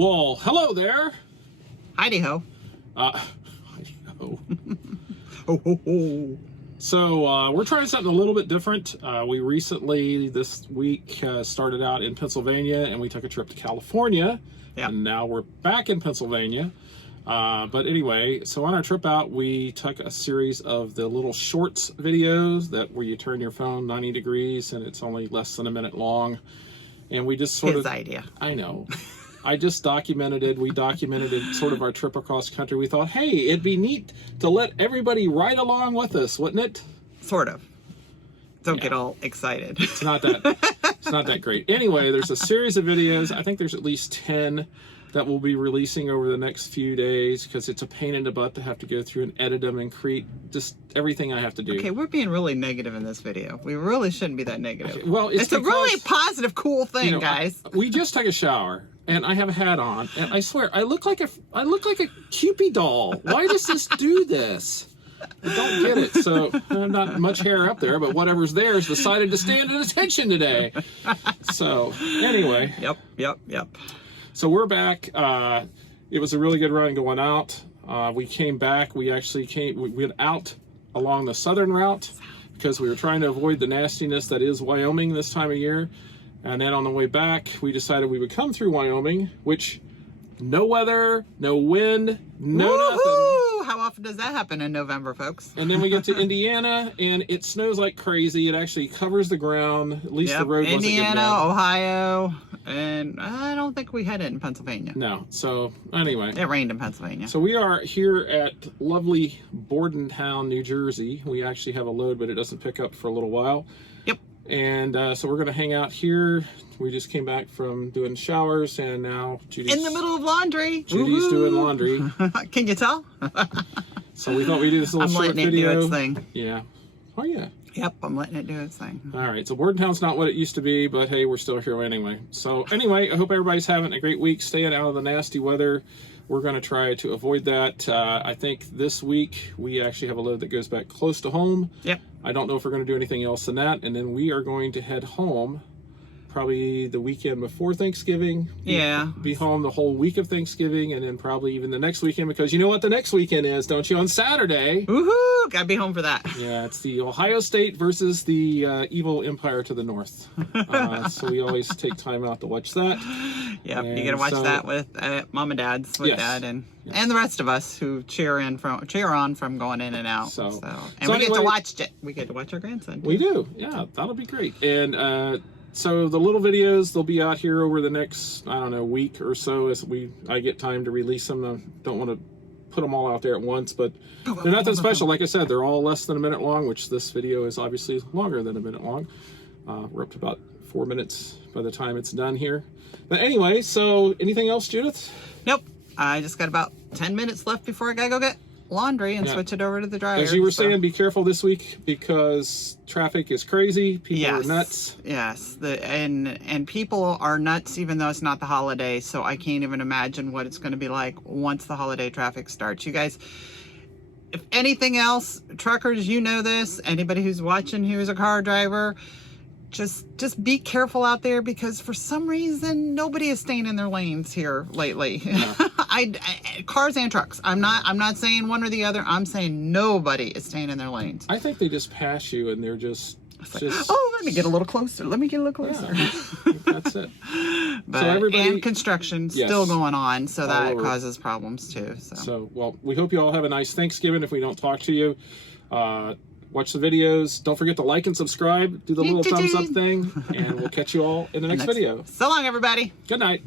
Well, hello there. Heidi ho. Heidi ho. Ho ho ho. So we're trying something a little bit different. We recently, this week, started out in Pennsylvania, and we took a trip to California. Yep. And now we're back in Pennsylvania. But anyway, so on our trip out, we took a series of the little shorts videos that where you turn your phone 90 degrees, and it's only less than a minute long. And we just sort His of... idea. I know. I just documented it. We documented it, sort of our trip across country. We thought, hey, it'd be neat to let everybody ride along with us, wouldn't it? Sort of. Don't Yeah. get all excited. It's not that great. Anyway, there's a series of videos. I think there's at least 10 that we'll be releasing over the next few days because it's a pain in the butt to have to go through and edit them and create just everything I have to do. Okay, we're being really negative in this video. We really shouldn't be that negative. Okay, well, it's a really because, positive, cool thing, you know, guys. we just took a shower. And I have a hat on, and I swear I look like a Cupid doll. Why does this do this? I don't get it. So not much hair up there, but whatever's there has decided to stand at attention today. So anyway, Yep. so we're back. It was a really good run going out. We came back. We went out along the southern route because we were trying to avoid the nastiness that is Wyoming this time of year. And then on the way back, we decided we would come through Wyoming, which no weather, no wind, no nothing. Woohoo! How often does that happen in November, folks? And then we get to Indiana, and it snows like crazy. It actually covers the ground. At least the road wasn't Indiana, getting bad. Ohio, and I don't think we had it in Pennsylvania. No. So anyway. It rained in Pennsylvania. So we are here at lovely Bordentown, New Jersey. We actually have a load, but it doesn't pick up for a little while. Yep. And so we're going to hang out here. We just came back from doing showers, and now Judy's In the middle of laundry. Judy's doing laundry. Can you tell? So we thought we'd do this little I'm short letting video. it do its thing. Yeah. Oh yeah. Yep, I'm letting it do its thing. All right. So Bordentown's not what it used to be, but hey, we're still here anyway. So anyway, I hope everybody's having a great week, staying out of the nasty weather. We're going to try to avoid that. I think this week we actually have a load that goes back close to home. Yep. I don't know if we're going to do anything else than that. And then we are going to head home probably the weekend before Thanksgiving. Yeah. Be home the whole week of Thanksgiving, and then probably even the next weekend, because you know what the next weekend is, don't you? On Saturday. Woohoo! Gotta be home for that. Yeah, it's the Ohio State versus the evil empire to the north. So we always take time out to watch that. Yep, you And gotta watch so- that with mom and dad's with Yes. dad and the rest of us who cheer on from going in and out. So And so we get anyway- to watch it. We get to watch our grandson. We do, yeah, that'll be great. And so the little videos, they'll be out here over the next, I don't know, week or so as I get time to release them. I don't want to put them all out there at once, but they're nothing special. Like I said, they're all less than a minute long, which this video is obviously longer than a minute long. We're up to about 4 minutes by the time it's done here. But anyway, so anything else, Judith? Nope. I just got about 10 minutes left before I gotta go get laundry and Yeah. switch it over to the dryer. As you were so- saying, be careful this week because traffic is crazy. People Yes. are nuts. Yes, and people are nuts even though it's not the holiday, so I can't even imagine what it's going to be like once the holiday traffic starts. You guys, if anything else, truckers, you know this, anybody who's watching who's a car driver, just be careful out there because for some reason nobody is staying in their lanes here lately. Yeah. Cars and trucks. I'm not saying one or the other. I'm saying nobody is staying in their lanes. I think they just pass you and they're just Oh, let me get a little closer. Let me get a little closer. Yeah, that's it. But, So everybody- and construction Yes. still going on, so that over. causes problems too. So, well, we hope you all have a nice Thanksgiving if we don't talk to you. Watch the videos. Don't forget to like and subscribe. Do the little thumbs up thing. And we'll catch you all in the next video. So long, everybody. Good night.